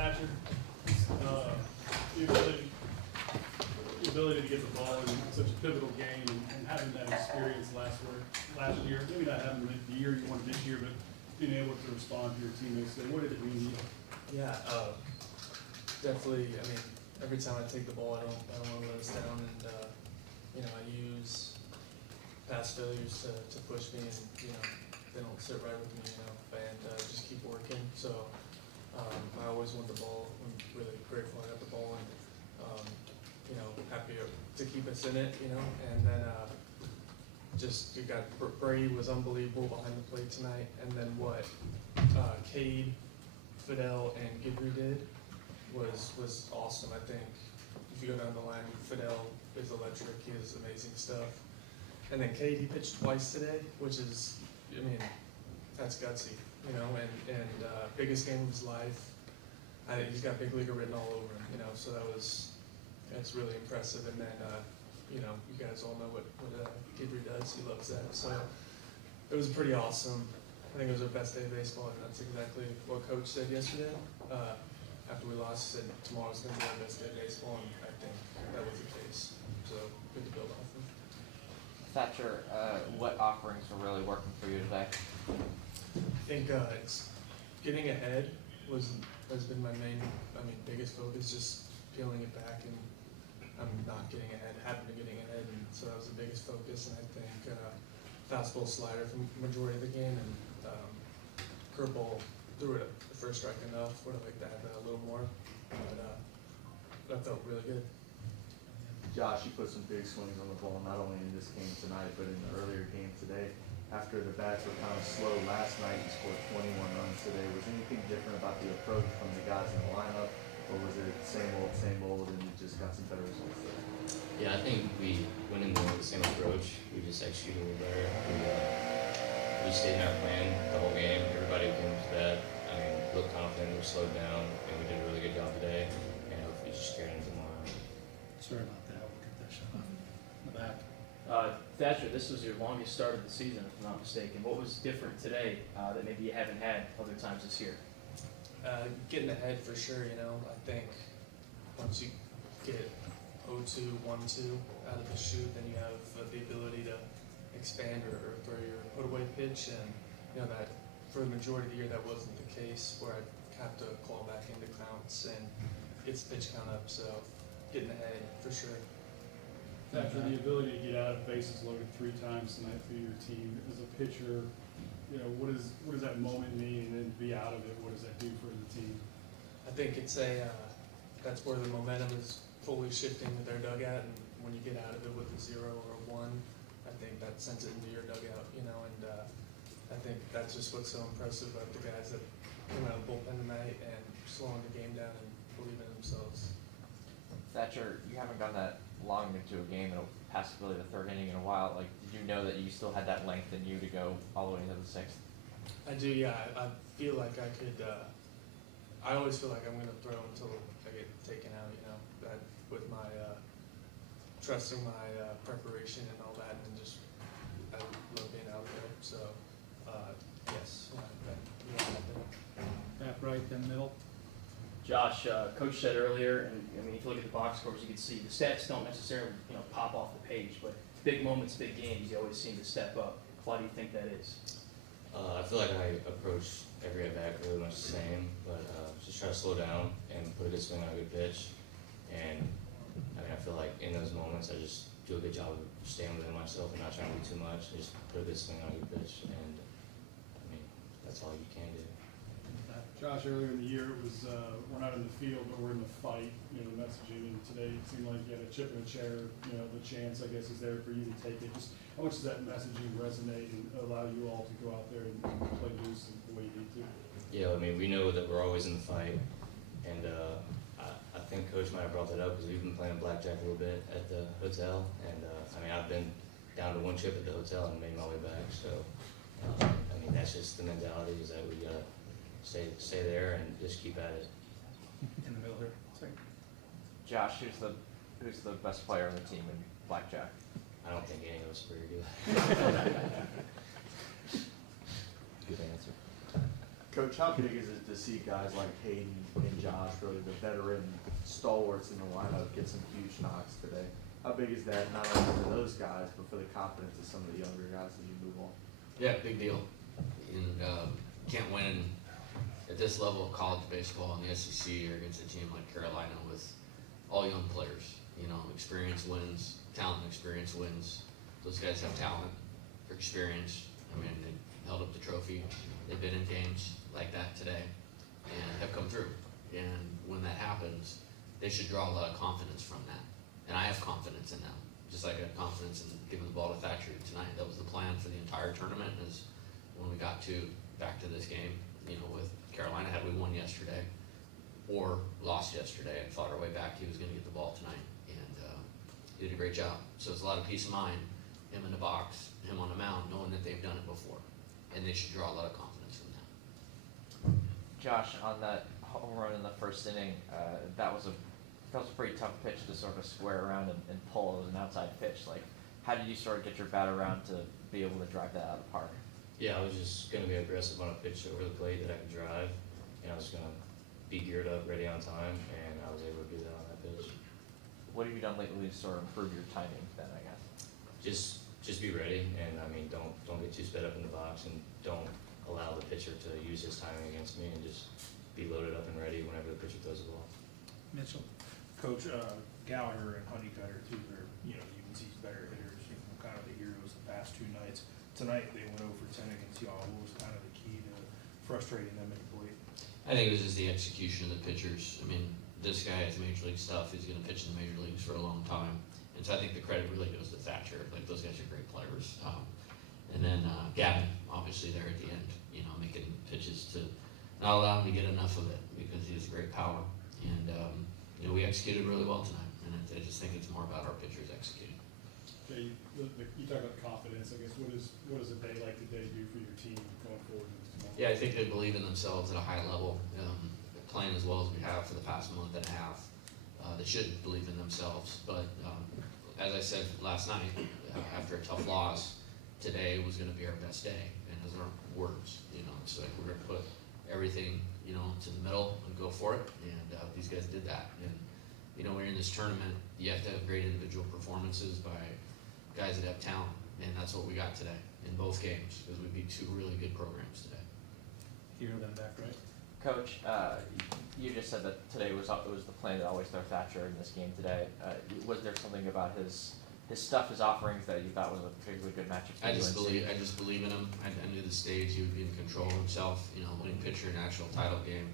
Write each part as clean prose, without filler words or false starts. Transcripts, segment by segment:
Patrick, the ability to get the ball in such a pivotal game and having that experience last year, maybe not having the year you wanted this year, but being able to respond to your teammates. So what did it mean to you? Yeah, definitely. I mean, every time I take the ball, I don't want to let us down, and I use past failures to push me, and they don't sit right with me, and just keep working. So I always want the ball. I'm really grateful I got the ball, and happy to keep us in it, and then just you got Brady was unbelievable behind the plate tonight, and then what Cade, Fidel, and Gidry did was awesome. I think if you go down the line, Fidel is electric. He has amazing stuff, and then Cade, he pitched twice today, which is, I mean, that's gutsy, and biggest game of his life. He's got big leaguer written all over him, so that's really impressive. And then, you guys all know what Gidry does. He loves that. So it was pretty awesome. I think it was our best day of baseball, and that's exactly what Coach said yesterday. After we lost, he said tomorrow's going to be our best day of baseball, and I think that was the case. So good to build off of. Thatcher, what offerings are really working for you today? I think it's getting ahead has been my biggest focus, just peeling it back, and I'm not getting ahead, haven't been getting ahead, and so that was the biggest focus. And I think fastball slider for the majority of the game, and curveball threw it the first strike enough. Would have liked to have that a little more, but that felt really good. Josh, you put some big swings on the ball, not only in this game tonight, but in the earlier game today. After the bats were kind of slow last night, you scored 21 runs today. Was anything different about the approach from the guys in the lineup, or was it same old, and you just got some better results there? Yeah, I think we went in with the same approach. We just executed a little better. We stayed in our plan the whole game. Everybody came to bat. Looked confident. We slowed down, and we did a really good job today. And hopefully just carry it tomorrow. Sorry about that. We'll get that shot off in the back. Thatcher, this was your longest start of the season, if I'm not mistaken. What was different today that maybe you haven't had other times this year? Getting ahead for sure, I think once you get 0-2, 1-2 out of the chute, then you have the ability to expand or throw your put away pitch, and that for the majority of the year that wasn't the case, where I'd have to claw back into counts and get the pitch count up. So getting ahead for sure. After the ability to get out of bases loaded 3 times tonight for your team, as a pitcher, what does that moment mean, and then be out of it? What does that do for the team? I think it's that's where the momentum is fully shifting with their dugout, and when you get out of it with a 0 or a 1, I think that sends it into your dugout, and I think that's just what's so impressive about the guys that came out of the bullpen tonight and slowing the game down and believing in themselves. Thatcher, you haven't gone that long into a game, past really the 3rd inning in a while. Like, did you know that you still had that length in you to go all the way into the 6th? I do, yeah. I feel like I could. I always feel like I'm going to throw until I get taken out. That with my trusting my preparation and all that, and just I love being out there. So yes, that happened. Back right, then middle. Josh, Coach said earlier, and if you look at the box scores, you can see the stats don't necessarily pop off the page, but big moments, big games, you always seem to step up. Why do you think that is? I feel like I approach every at bat really much the same, but just try to slow down and put a good swing on a good pitch. And I feel like in those moments, I just do a good job of staying within myself and not trying to do too much. And just put a good swing on a good pitch, and that's all you can do. Josh, earlier in the year, it was we're not in the field, but we're in the fight. The messaging, and today it seemed like you had a chip in a chair. The chance, I guess, is there for you to take it. Just how much does that messaging resonate and allow you all to go out there and play loose the way you need to? Yeah, we know that we're always in the fight, and I think Coach might have brought that up because we've been playing blackjack a little bit at the hotel, and I've been down to 1 chip at the hotel and made my way back. So that's just the mentality, is that we gotta stay there and just keep at it. In the middle here. Sorry. Josh, who's the best player on the team in blackjack? I don't think any of us are good. Good answer. Coach, how big is it to see guys like Hayden and Josh Josh, really the veteran stalwarts in the lineup, get some huge knocks today. How big is that, not only for those guys, but for the confidence of some of the younger guys as you move on? Yeah, big deal. And can't win at this level of college baseball in the SEC or against a team like Carolina with all young players. You know, experience wins, talent and experience wins. Those guys have talent, experience. I mean, they held up the trophy. They've been in games like that today and have come through. And when that happens, they should draw a lot of confidence from that. And I have confidence in them, just like I have confidence in giving the ball to Thatcher tonight. That was the plan for the entire tournament. Is when we got back to this game, you know, with Carolina, had we won yesterday or lost yesterday and fought our way back, he was going to get the ball tonight, and he did a great job. So it's a lot of peace of mind, him in the box, him on the mound, knowing that they've done it before, and they should draw a lot of confidence from that. Josh, on that home run in the first inning, that was a pretty tough pitch to sort of square around and pull. It was an outside pitch. Like, how did you sort of get your bat around to be able to drive that out of the park? Yeah, I was just going to be aggressive on a pitch over the plate that I could drive, and I was going to be geared up, ready on time, and I was able to do that on that pitch. What have you done lately to sort of improve your timing then, I guess? Just be ready, and I mean, don't get too sped up in the box, and don't allow the pitcher to use his timing against me, and just be loaded up and ready whenever the pitcher throws the ball. Mitchell. Coach, Gallagher and Honeycutter, too, are, you know, UNC's better hitters, you know, kind of the heroes the past two nights. Tonight, they went over 10 against y'all. What was kind of the key to frustrating them at the plate? I think it was just the execution of the pitchers. I mean, this guy has major league stuff. He's going to pitch in the major leagues for a long time. And so I think the credit really goes to Thatcher. Like, those guys are great players. And then Gavin, obviously, there at the end, you know, making pitches to not allow him to get enough of it because he has great power. And, you know, we executed really well tonight. And I just think it's more about our pitchers executing. Jay, you talk about confidence. I guess what does a day like today do for your team going forward into tomorrow? Yeah, I think they believe in themselves at a high level. Playing as well as we have for the past month and a half, they should believe in themselves. But as I said last night, after a tough loss, today was going to be our best day. And those aren't words, you know. It's like we're going to put everything, you know, to the middle and go for it. And these guys did that. And you know, when you're in this tournament, you have to have great individual performances by guys that have talent, and that's what we got today in both games because we beat two really good programs today. Hero then back, right? Coach, you just said that today was the plan to always throw Thatcher in this game today. Was there something about his stuff, his offerings that you thought was a particularly good matchup for I just UNC? believe in him. I knew the stage he would be in control of himself. You know, winning pitcher national title game,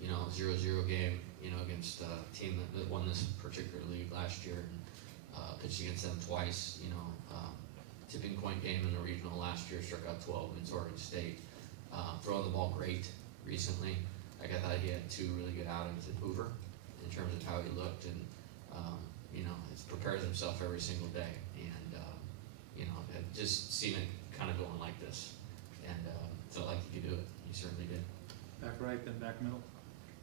you know, 0-0 game, you know, against a team that won this particular league last year, and pitched against them twice. You know, tipping point game in the regional last year, struck out 12 against Oregon State. Throwing the ball great recently. Like, I thought he had two really good outings at Hoover in terms of how he looked, and you know, he prepares himself every single day, and you know, I've just seen it kind of going like this, and felt like he could do it. He certainly did. Back right, then back middle.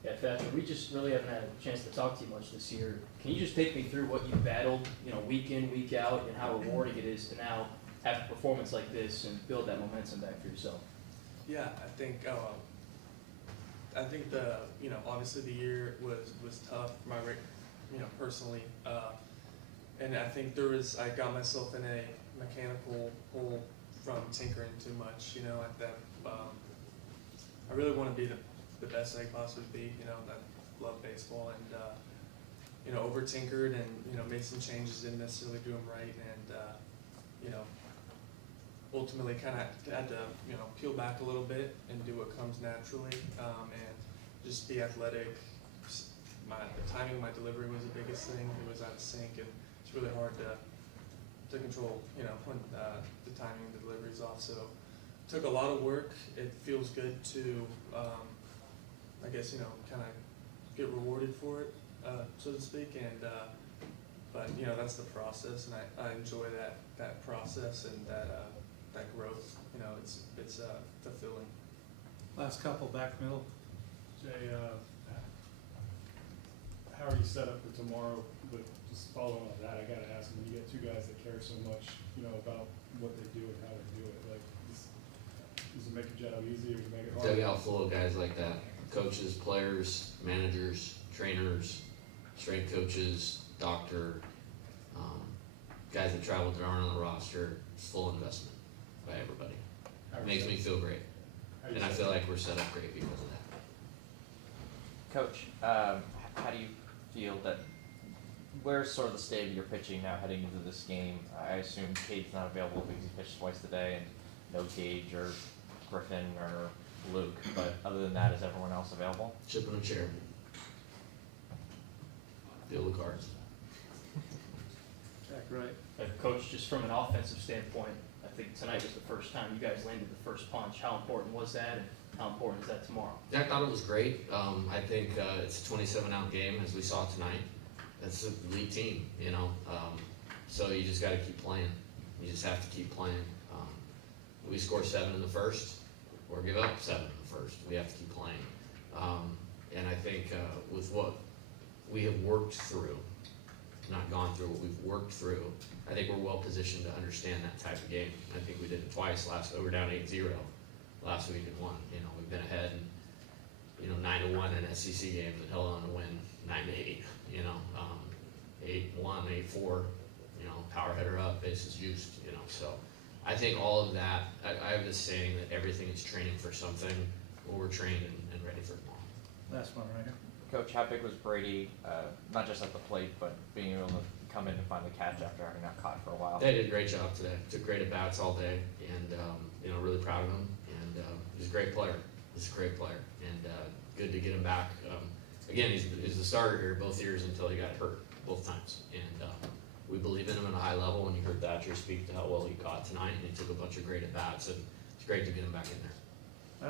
Yeah, Thatcher, we just really haven't had a chance to talk to you much this year. Can you just take me through what you battled, you know, week in, week out, and how rewarding it is to now have a performance like this and build that momentum back for yourself? Yeah, I think the, you know, obviously the year was tough for my, personally, and I think I got myself in a mechanical hole from tinkering too much, you know, I really want to be the best I could possibly be, you know, I love baseball, and, you know, over tinkered and, you know, made some changes, didn't necessarily do them right, and, you know, ultimately kind of had to, you know, peel back a little bit and do what comes naturally, and just be athletic. The timing of my delivery was the biggest thing. It was out of sync, and it's really hard to control, you know, when the timing of the delivery is off. So it took a lot of work. It feels good to, I guess, you know, kind of get rewarded for it, so to speak. And but you know, that's the process, and I enjoy that process and that growth. You know, it's fulfilling. Last couple, back middle. Jay, how are you set up for tomorrow? But just following on that, I got to ask, when you get two guys that care so much, you know, about what they do and how they do it, like, does it make your job easier to make it harder? Dugout full of guys like that, coaches, players, managers, trainers, strength coaches, doctor, guys that traveled that aren't on the roster. It's full investment by everybody. It makes me feel great, and I feel like we're set up great because of that. Coach, how do you feel that, where's sort of the state of your pitching now heading into this game? I assume Cade's not available because he pitched twice today, and no Gage or Griffin or Luke, but other than that, is everyone else available? Chip in a chair. Deal the cards. Right. Coach, just from an offensive standpoint, I think tonight was the first time you guys landed the first punch. How important was that, and how important is that tomorrow? Yeah, I thought it was great. I think it's a 27-out game, as we saw tonight. That's a elite team, you know. So you just got to keep playing. You just have to keep playing. We score 7 in the first, or give up 7 in the first. We have to keep playing. And I think with what we have worked through, not gone through, what we've worked through, I think we're well positioned to understand that type of game. I think we did it twice we were down 8-0 last week and won. You know, we've been ahead and, you know, 9-1 in SEC games and held on to win 9-8, you know, 8-1, 8-4, you know, power header up, bases juiced, you know. So I think all of that, I have this saying that everything is training for something. Well, we're trained and ready for tomorrow. Last one right here. Coach, how big was Brady, not just at the plate, but being able to come in and find the catch after having not caught for a while? They did a great job today. Took great at-bats all day, and, you know, really proud of him. And he's a great player. He's a great player, and good to get him back. Again, he's the starter here both years until he got hurt, both times. And we believe in him at a high level, and you heard Thatcher speak to how well he caught tonight, and he took a bunch of great at-bats, and it's great to get him back in there.